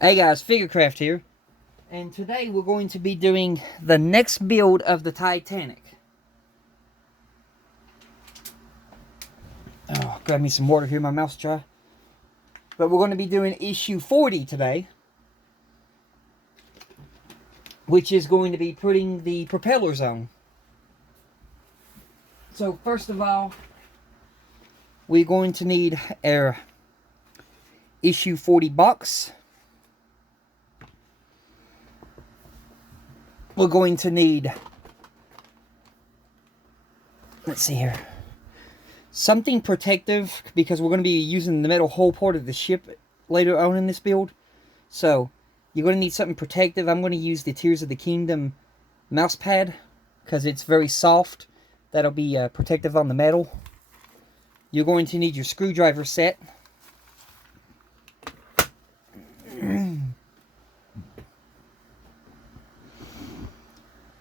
Hey guys, Figurecraft here, and today we're going to be doing the next build of the Titanic. Oh, grab me some water here, my mouth's dry. But we're going to be doing issue 40 today, which is going to be putting the propellers on. So first of all, we're going to need our issue 40 box. We're going to need, let's see here, something protective, because we're going to be using the metal hull part of the ship later on in this build. So you're going to need something protective. I'm going to use the Tears of the Kingdom mouse pad because it's very soft. That'll be protective on the metal. You're going to need your screwdriver set.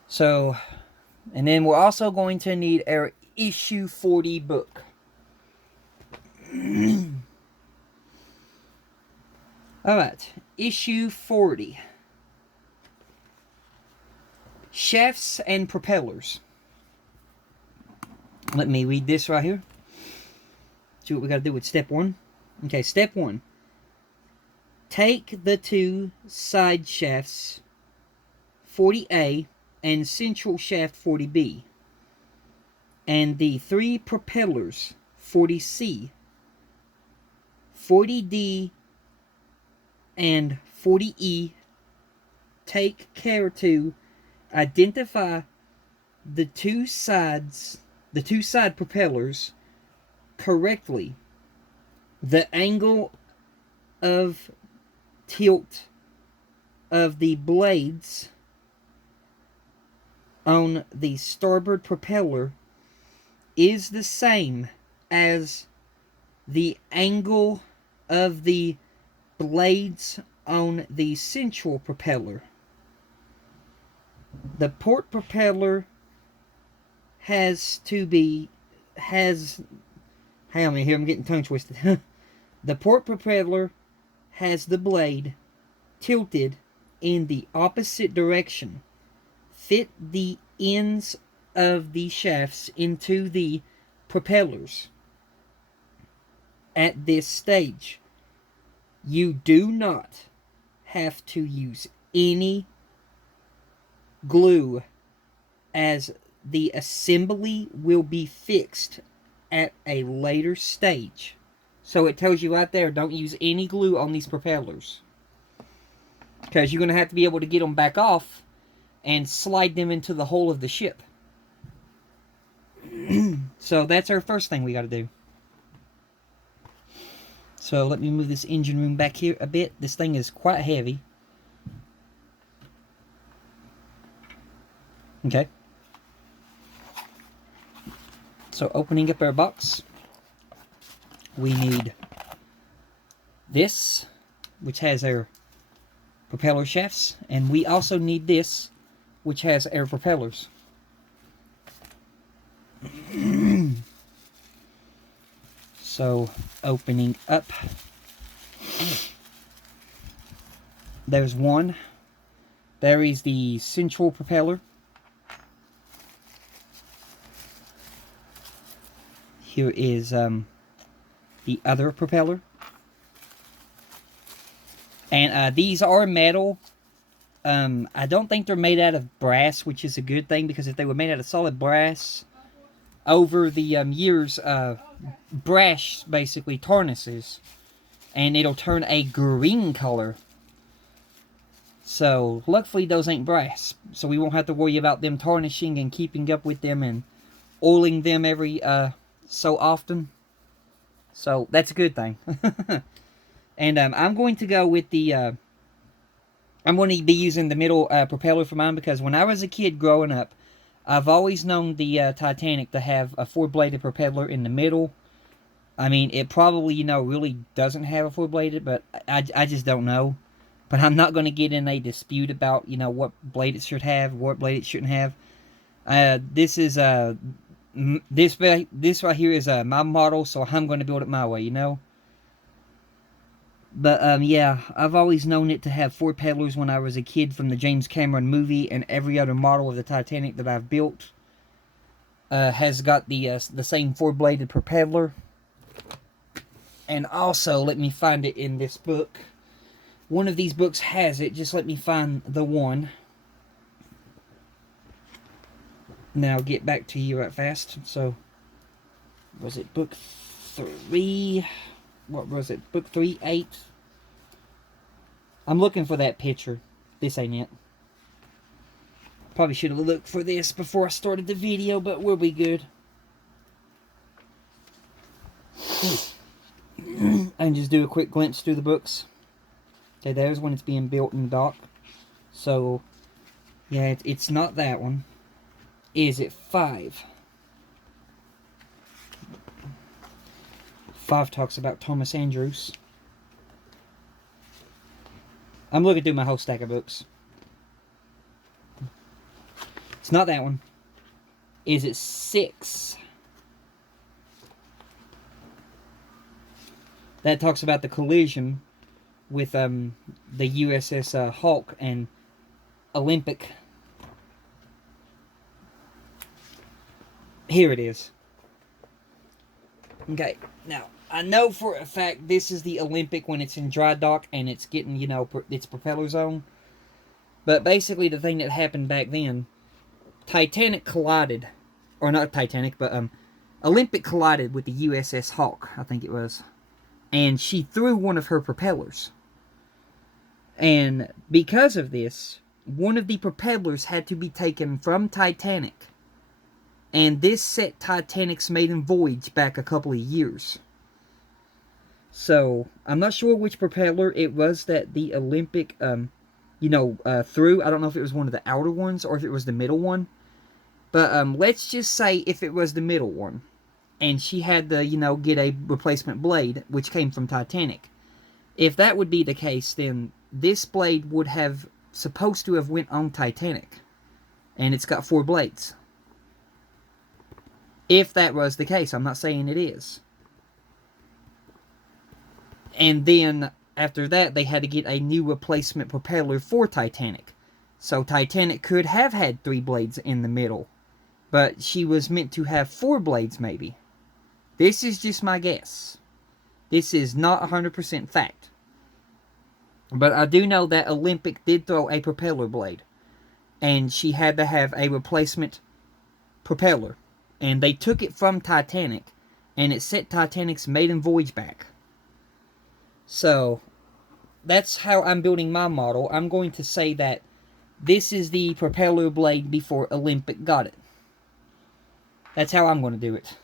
So, and then we're also going to need our issue 40 book. Alright, issue 40. Shafts and propellers. Let me read this right here. See what we got to do with step 1. Okay, step 1. Take the 2 side shafts, 40A, and central shaft 40B, and the 3 propellers 40C, 40D, and 40E. Take care to identify the two side propellers correctly, the angle of tilt of the blades on the starboard propeller is the same as the angle of the blades on the central propeller. The port propeller hang on here, I'm getting tongue twisted. The port propeller has the blade tilted in the opposite direction. Fit the ends of the shafts into the propellers. At this stage, you do not have to use any glue, as the assembly will be fixed at a later stage. So it tells you right there, don't use any glue on these propellers, because you're going to have to be able to get them back off and slide them into the hull of the ship. So that's our first thing we got to do. So let me move this engine room back here a bit. This thing is quite heavy. Okay. So opening up our box, we need this, which has our propeller shafts, and we also need this, which has our propellers. So opening up, there's one. There is the central propeller. Here is the other propeller. And these are metal. I don't think they're made out of brass, which is a good thing, because if they were made out of solid brass, over the years, brass basically tarnishes, and it'll turn a green color. So, luckily those ain't brass, so we won't have to worry about them tarnishing and keeping up with them and oiling them every so often. So, that's a good thing. And I'm going to go with the I'm going to be using the middle propeller for mine, because when I was a kid growing up, I've always known the Titanic to have a 4-bladed propeller in the middle. I mean, it probably, really doesn't have a 4-bladed, but I just don't know. But I'm not going to get in a dispute about, what blade it should have, what blade it shouldn't have. This is this right here is my model, so I'm going to build it my way, you know. But yeah, I've always known it to have 4 propellers when I was a kid from the James Cameron movie, and every other model of the Titanic that I've built has got the same 4-bladed propeller. And also, let me find it in this book. One of these books has it. Just let me find the one. Now I'll get back to you right fast. So, was it book 3? What was it? Book 3, 8? I'm looking for that picture. This ain't it. Probably should have looked for this before I started the video, but we'll be good. And just do a quick glimpse through the books. Okay, there's when it's being built in the dock. So, yeah, it's not that one. Is it 5? 5 talks about Thomas Andrews. I'm looking through my whole stack of books. It's not that one. Is it 6? That talks about the collision with the USS Hawk and Olympic. Here it is. Okay, now, I know for a fact this is the Olympic when it's in dry dock and it's getting, you know, its propellers on. But basically the thing that happened back then, Titanic collided, or not Titanic, but Olympic collided with the USS Hawk, I think it was. And she threw one of her propellers. And because of this, one of the propellers had to be taken from Titanic. And this set Titanic's maiden voyage back a couple of years. So, I'm not sure which propeller it was that the Olympic, threw. I don't know if it was one of the outer ones or if it was the middle one. But let's just say if it was the middle one. And she had to, get a replacement blade, which came from Titanic. If that would be the case, then this blade would have supposed to have went on Titanic. And it's got 4 blades. If that was the case, I'm not saying it is. And then, after that, they had to get a new replacement propeller for Titanic. So Titanic could have had 3 blades in the middle. But she was meant to have 4 blades, maybe. This is just my guess. This is not 100% fact. But I do know that Olympic did throw a propeller blade. And she had to have a replacement propeller. And they took it from Titanic. And it set Titanic's maiden voyage back. So, that's how I'm building my model. I'm going to say that this is the propeller blade before Olympic got it. That's how I'm going to do it.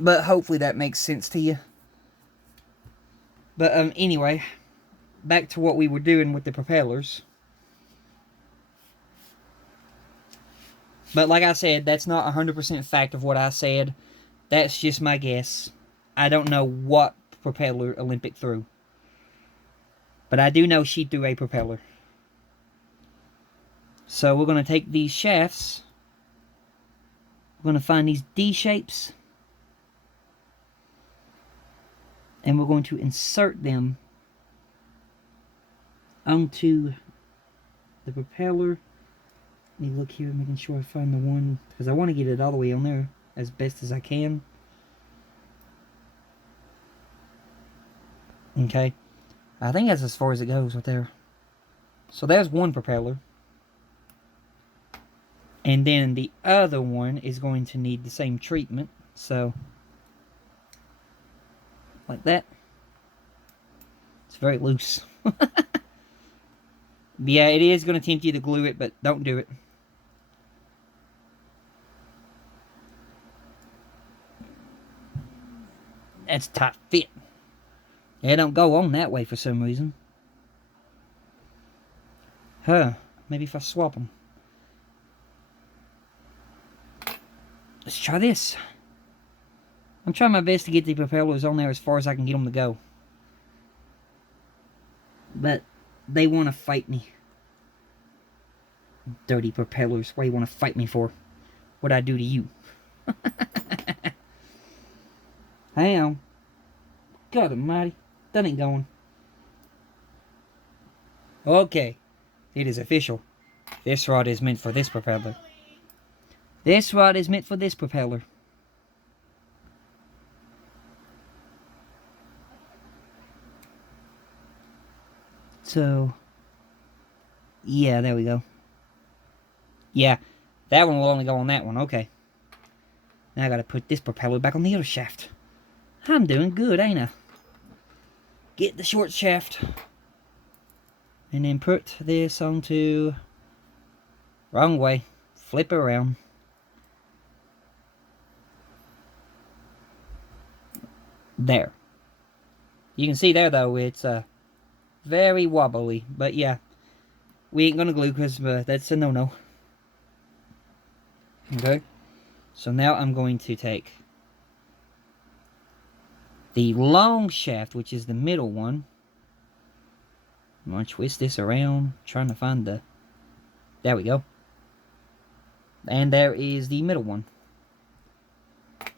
But hopefully that makes sense to you. But anyway, back to what we were doing with the propellers. But like I said, that's not 100% fact of what I said. That's just my guess. I don't know what propeller Olympic threw. But I do know she threw a propeller. So we're going to take these shafts. We're going to find these D shapes. And we're going to insert them onto the propeller. Let me look here, making sure I find the one, because I want to get it all the way on there as best as I can. Okay. I think that's as far as it goes right there. So there's one propeller. And then the other one is going to need the same treatment. So, like that. It's very loose. Yeah, it is going to tempt you to glue it, but don't do it. That's a tight fit. Yeah, don't go on that way for some reason. Maybe if I swap them. Let's try this. I'm trying my best to get the propellers on there as far as I can get them to go. But they want to fight me. Dirty propellers. What do you want to fight me for? What'd I do to you? Hang on. God almighty. That ain't going. Okay. It is official. This rod is meant for this propeller. This rod is meant for this propeller. So, yeah, there we go. Yeah, that one will only go on that one. Okay. Now I gotta put this propeller back on the other shaft. I'm doing good, ain't I? Get the short shaft. And then put this onto... Wrong way. Flip it around. There. You can see there, though, it's very wobbly. But yeah, we ain't gonna glue because that's a no-no. Okay. So now I'm going to take the long shaft, which is the middle one. I'm going to twist this around, trying to find the... There we go. And there is the middle one.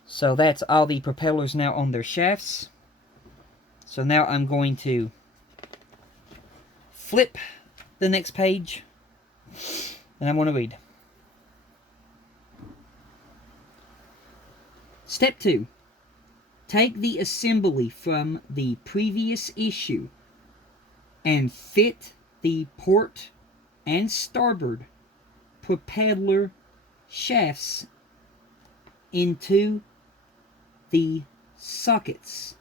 So that's all the propellers now on their shafts. So now I'm going to flip the next page. And I'm going to read. Step 2. Take the assembly from the previous issue and fit the port and starboard propeller shafts into the sockets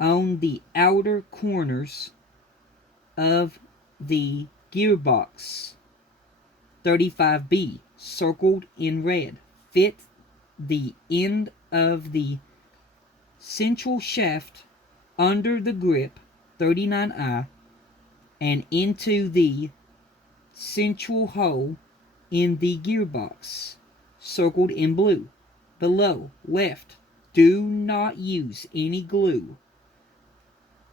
on the outer corners of the gearbox 35B, circled in red. Fit the end of the central shaft under the grip 39I and into the central hole in the gearbox, circled in blue. Below, left. Do not use any glue.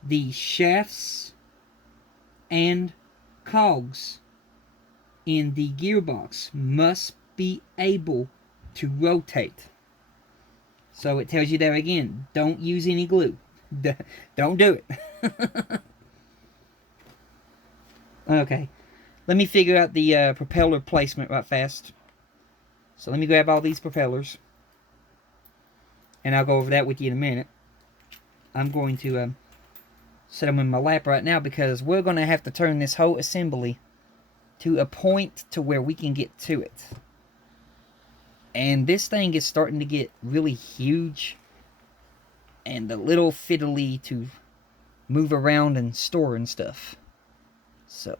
The shafts and cogs in the gearbox must be able to rotate. So it tells you there again, don't use any glue. Don't do it. Okay, let me figure out the propeller placement right fast. So let me grab all these propellers, and I'll go over that with you in a minute. I'm going to set them in my lap right now because we're going to have to turn this whole assembly to a point to where we can get to it. And this thing is starting to get really huge and a little fiddly to move around and store and stuff. So,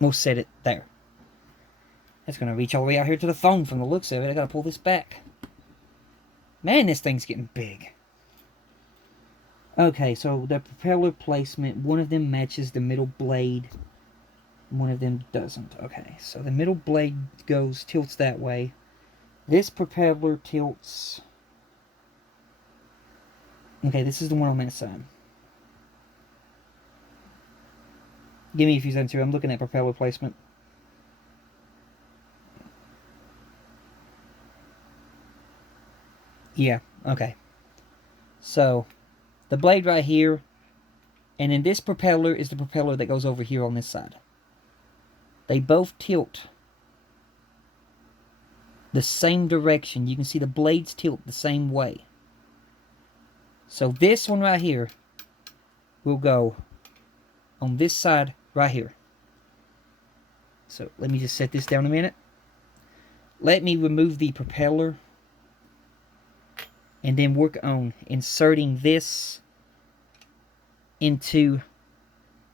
we'll set it there. That's going to reach all the way out here to the phone from the looks of it. I got to pull this back. Man, this thing's getting big. Okay, so the propeller placement, one of them matches the middle blade. One of them doesn't. Okay, so the middle blade tilts that way. This propeller tilts... Okay, this is the one on that side. Give me a few seconds here. I'm looking at propeller placement. Yeah, okay. So, the blade right here, and then this propeller is the propeller that goes over here on this side. They both tilt the same direction. You can see the blades tilt the same way. So this one right here will go on this side right here. So let me just set this down a minute. Let me remove the propeller and then work on inserting this into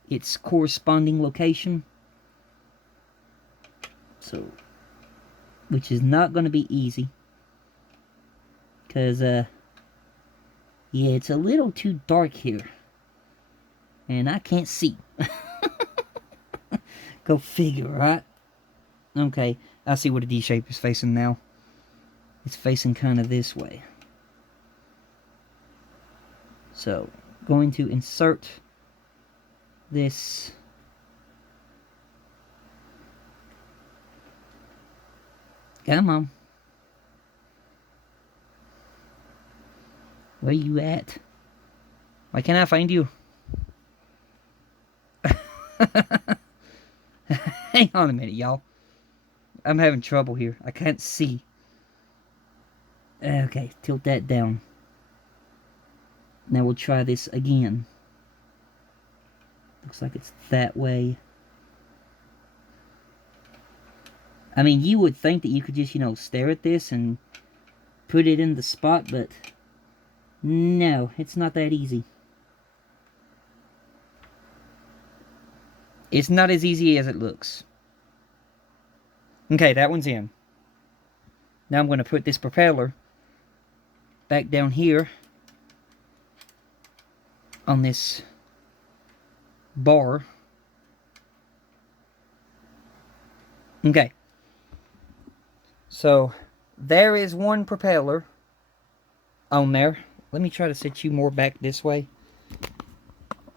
its corresponding location. So, which is not going to be easy. Because, yeah, it's a little too dark here. And I can't see. Go figure, right? Okay, I see what a D shape is facing now. It's facing kind of this way. So, going to insert this Come on. Where you at? Why can't I find you? Hang on a minute, y'all. I'm having trouble here. I can't see. Okay, tilt that down. Now we'll try this again. Looks like it's that way. I mean, you would think that you could just, stare at this and put it in the spot, but no, it's not that easy. It's not as easy as it looks. Okay, that one's in. Now I'm going to put this propeller back down here on this bar. Okay. So, there is one propeller on there. Let me try to set you more back this way.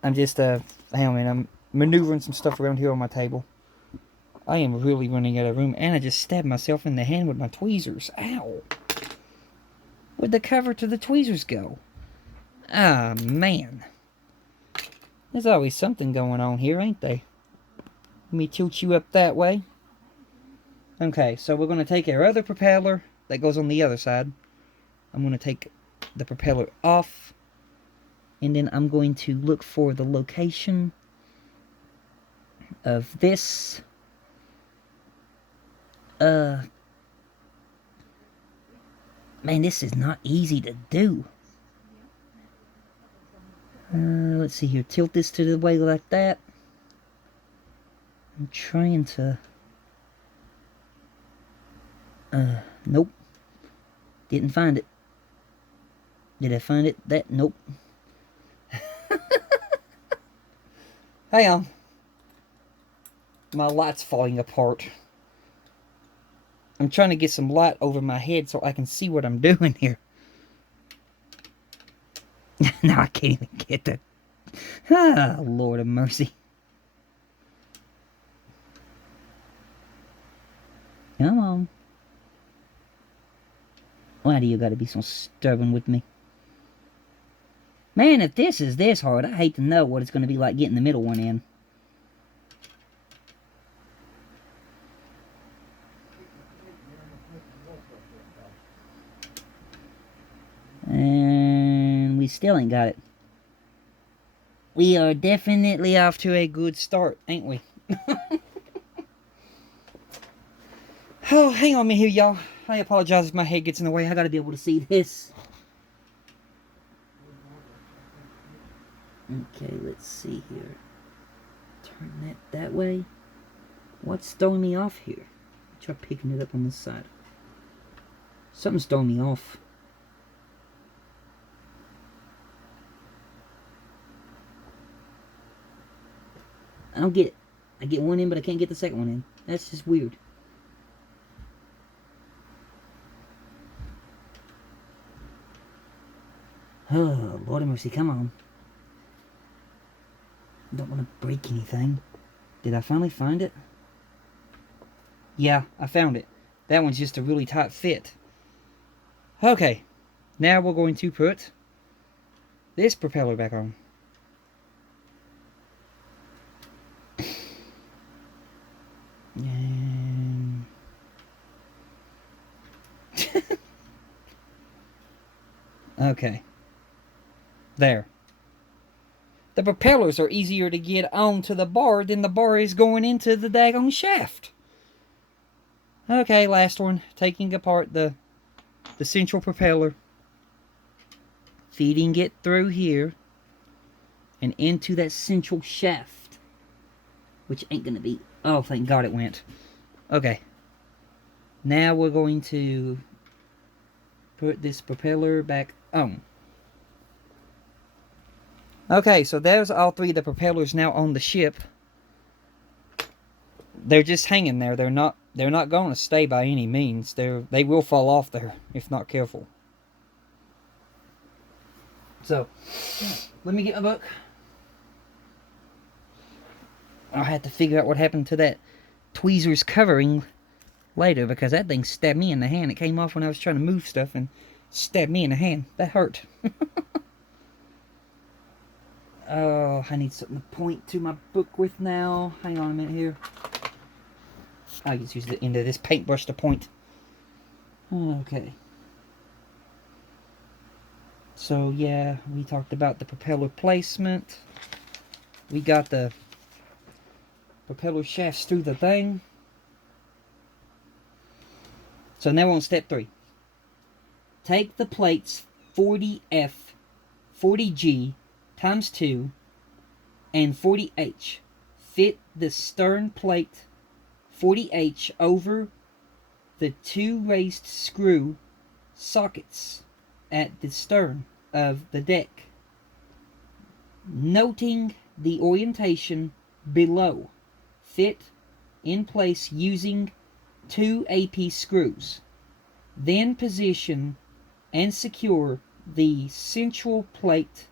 I'm just, hang on a minute, I'm maneuvering some stuff around here on my table. I am really running out of room, and I just stabbed myself in the hand with my tweezers. Ow! Where'd the cover to the tweezers go? Ah, man. There's always something going on here, ain't they? Let me tilt you up that way. Okay, so we're going to take our other propeller that goes on the other side. I'm going to take the propeller off, and then I'm going to look for the location of this. Man, this is not easy to do. Let's see here. Tilt this to the way like that. I'm trying to... nope. Didn't find it. Did I find it? Nope. Hang on. My light's falling apart. I'm trying to get some light over my head so I can see what I'm doing here. Now I can't even get that. Ah, Lord of mercy. Come on. Why do you gotta be so stubborn with me? Man, if this is this hard, I hate to know what it's gonna be like getting the middle one in. And we still ain't got it. We are definitely off to a good start, ain't we? Oh, hang on a minute here, y'all. I apologize if my head gets in the way. I gotta be able to see this. Okay, let's see here. Turn that way. What's throwing me off here? Try picking it up on this side. Something's throwing me off. I don't get it. I get one in, but I can't get the second one in. That's just weird. Oh, Lord of mercy, come on. Don't want to break anything. Did I finally find it? Yeah, I found it. That one's just a really tight fit. Okay, now we're going to put this propeller back on. And... okay. There. The propellers are easier to get onto the bar than the bar is going into the daggone shaft. Okay, last one. Taking apart the central propeller. Feeding it through here. And into that central shaft. Which ain't gonna be... oh, thank God it went. Okay. Now we're going to put this propeller back on. Okay, so there's all three of the propellers now on the ship. They're just hanging there. They're not going to stay by any means. They will fall off there if not careful. So, let me get my book. I'll have to figure out what happened to that tweezers covering later because that thing stabbed me in the hand. It came off when I was trying to move stuff and stabbed me in the hand. That hurt. Oh, I need something to point to my book with now. Hang on a minute here. I'll just use the end of this paintbrush to point. Okay. So, yeah, we talked about the propeller placement. We got the propeller shafts through the thing. So now we're on step 3. Take the plates 40F, 40G times 2 and 40H. Fit the stern plate 40H over the 2 raised screw sockets at the stern of the deck, noting the orientation below. Fit in place using 2 AP screws. Then position and secure the central plate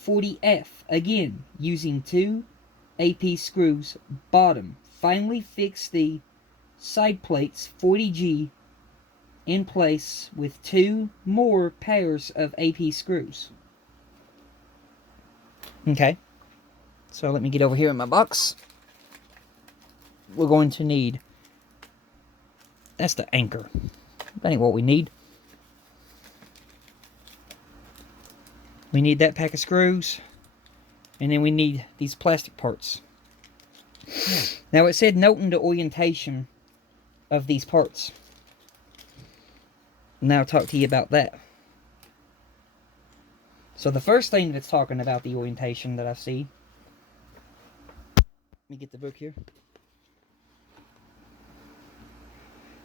40F, again using 2 AP screws bottom. Finally fix the side plates 40G in place with 2 more pairs of AP screws. Okay, so let me get over here in my box. We're going to need, that's the anchor. That ain't what we need. We need that pack of screws, and then we need these plastic parts. Now it said noting the orientation of these parts. Now I'll talk to you about that. So the first thing that's talking about the orientation that I see, let me get the book here.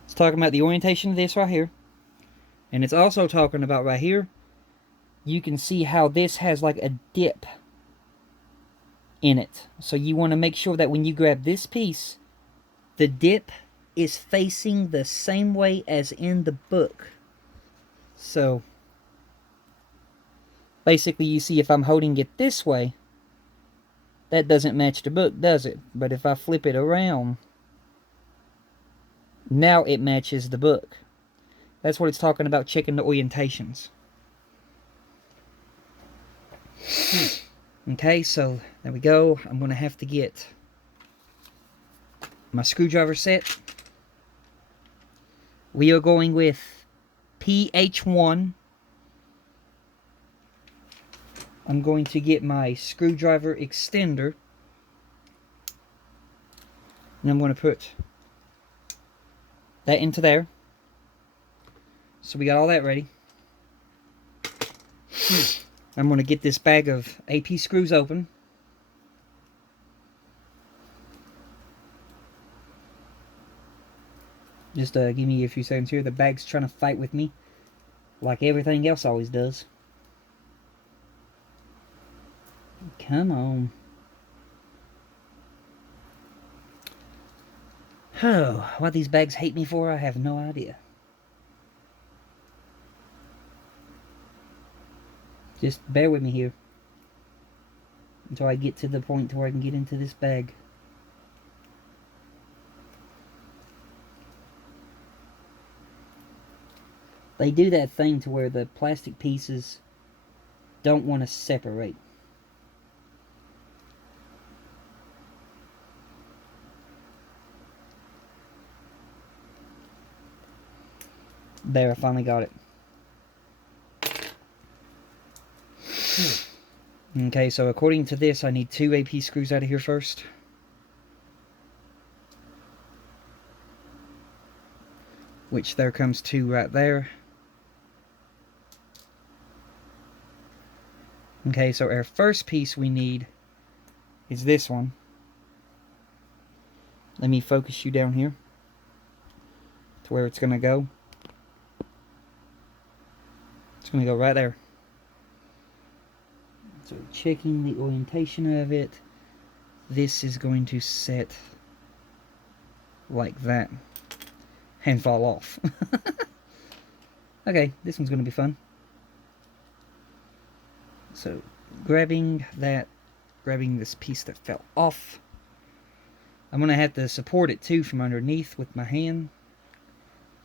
It's talking about the orientation of this right here. And it's also talking about right here, you can see how this has like a dip in it. So you want to make sure that when you grab this piece, the dip is facing the same way as in the book. So basically you see if I'm holding it this way, that doesn't match the book, does it? But if I flip it around, now it matches the book. That's what it's talking about, checking the orientations. Okay, so there we go. I'm going to have to get my screwdriver set. We are going with PH1. I'm going to get my screwdriver extender. And I'm going to put that into there. So we got all that ready. I'm going to get this bag of AP screws open. Just give me a few seconds here. The bag's trying to fight with me, like everything else always does. Come on. Oh, what these bags hate me for, I have no idea. Just bear with me here until I get to the point where I can get into this bag. They do that thing to where the plastic pieces don't want to separate. There, I finally got it. Okay, so according to this, I need 2 AP screws out of here first. Which there comes 2 right there. Okay, so our first piece we need is this one. Let me focus you down here to where it's going to go. It's going to go right there. So checking the orientation of it, this is going to set like that and fall off. Okay, this one's going to be fun. So grabbing that, grabbing this piece that fell off. I'm going to have to support it too from underneath with my hand.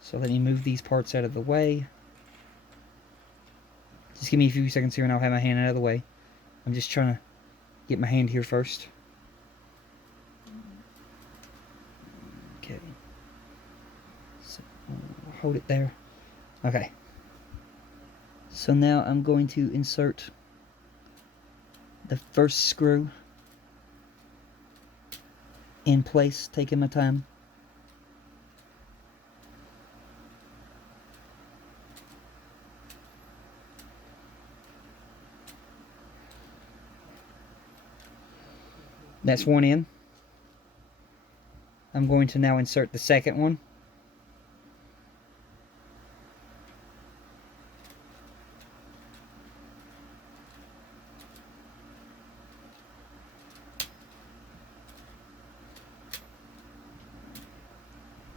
So let me move these parts out of the way. Just give me a few seconds here and I'll have my hand out of the way. I'm just trying to get my hand here first. Okay. So hold it there. Okay. So now I'm going to insert the first screw in place, taking my time. That's one in. I'm going to now insert the second one.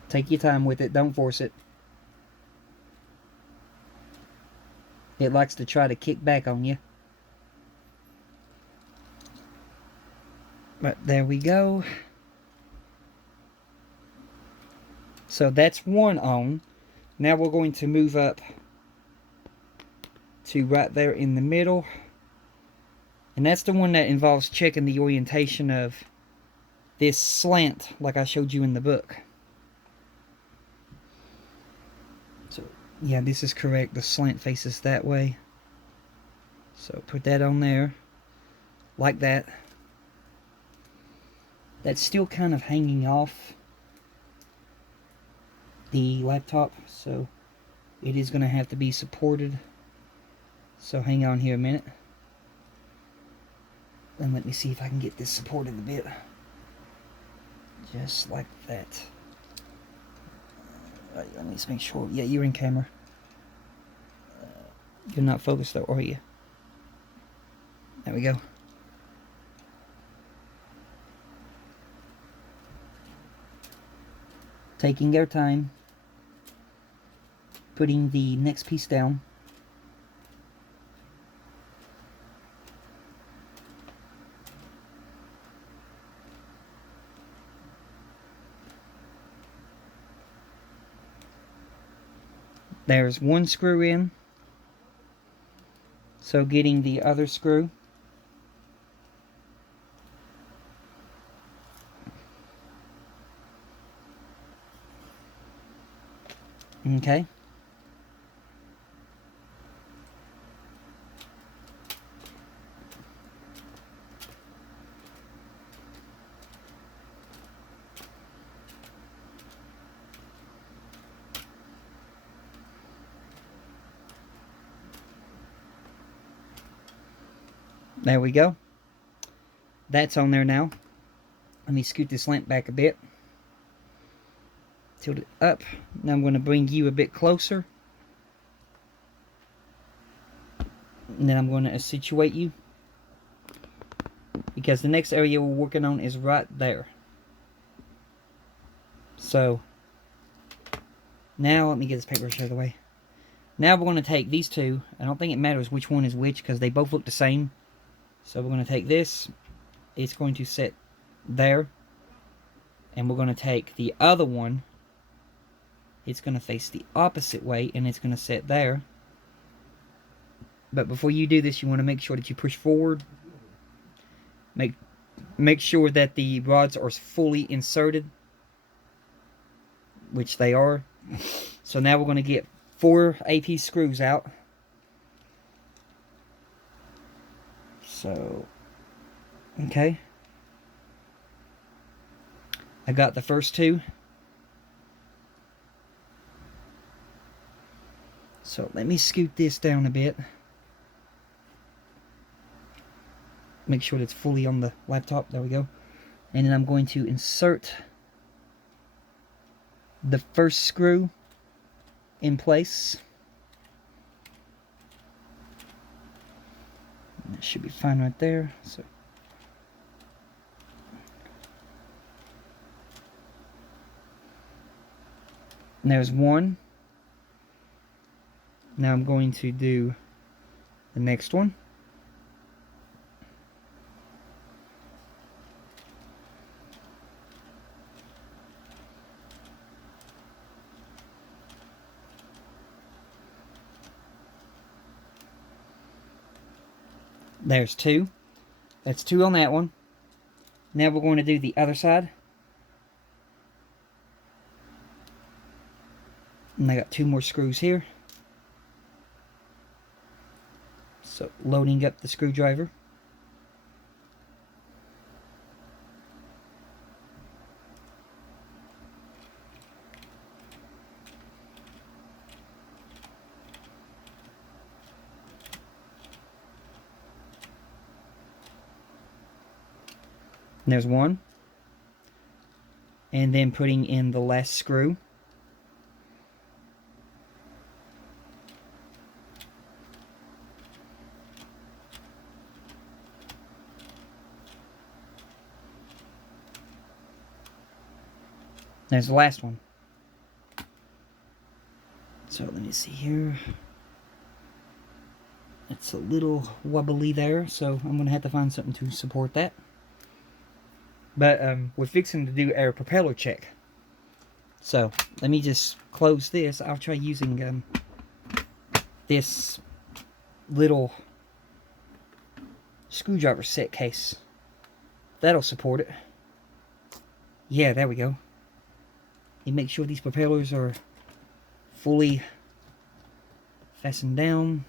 Take your time with it, don't force it. It likes to try to kick back on you. But there we go. So that's one on. Now we're going to move up to right there in the middle. And that's the one that involves checking the orientation of this slant like I showed you in the book. So yeah, this is correct. The slant faces that way. So put that on there like that. That's still kind of hanging off the laptop, so it is going to have to be supported. So hang on here a minute. And let me see if I can get this supported a bit. Just like that. Right, let me just make sure. Yeah, you're in camera. You're not focused though, are you? There we go. Taking our time. Putting the next piece down. There's one screw in. So getting the other screw. Okay. There we go. That's on there now. Let me scoot this lamp back a bit. Tilt it up. Now I'm going to bring you a bit closer. And then I'm going to situate you. Because the next area we're working on is right there. So, now let me get this paper out of the way. Now we're going to take these two. I don't think it matters which one is which because they both look the same. So we're going to take this. It's going to sit there. And we're going to take the other one. It's going to face the opposite way and it's going to sit there. But before you do this, you want to make sure that you push forward. Make sure that the rods are fully inserted, which they are. So now we're going to get 4 AP screws out. So, okay. I got the first 2. So let me scoot this down a bit. Make sure it's fully on the laptop. There we go. And then I'm going to insert the first screw in place. That should be fine right there. So and there's one. Now I'm going to do the next one. There's two. That's two on that one. Now we're going to do the other side. And I got two more screws here. So loading up the screwdriver. And there's one. And then putting in the last screw. There's the last one. So let me see here. It's a little wobbly there, so I'm going to have to find something to support that. But we're fixing to do our propeller check. So let me just close this. I'll try using this little screwdriver set case. That'll support it. Yeah, there we go. You make sure these propellers are fully fastened down.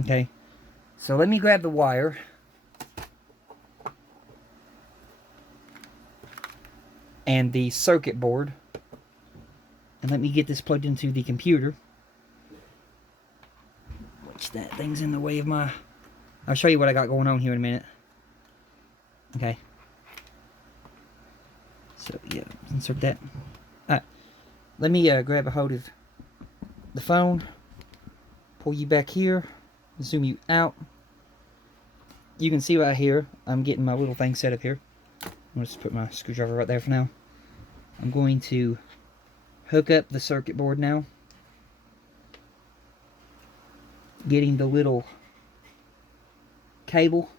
Okay, so let me grab the wire. And the circuit board. And let me get this plugged into the computer. Which that thing's in the way of my... I'll show you what I got going on here in a minute. Okay. So, yeah, insert that. Alright. Let me grab a hold of the phone. Pull you back here. Zoom you out. You can see right here, I'm getting my little thing set up here. I'm going to just put my screwdriver right there for now. I'm going to hook up the circuit board now. Getting the little cable.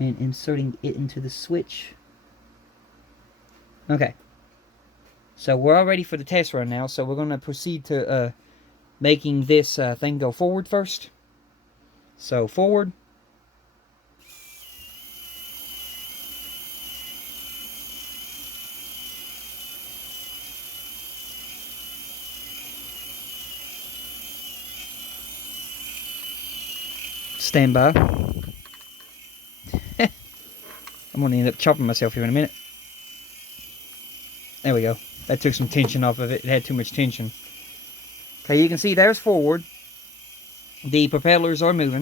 And inserting it into the switch. Okay. So we're all ready for the test run now. So we're going to proceed to making this thing go forward first. So forward. Stand by. I'm going to end up chopping myself here in a minute. There we go. That took some tension off of it. It had too much tension. Okay, you can see there's forward. The propellers are moving.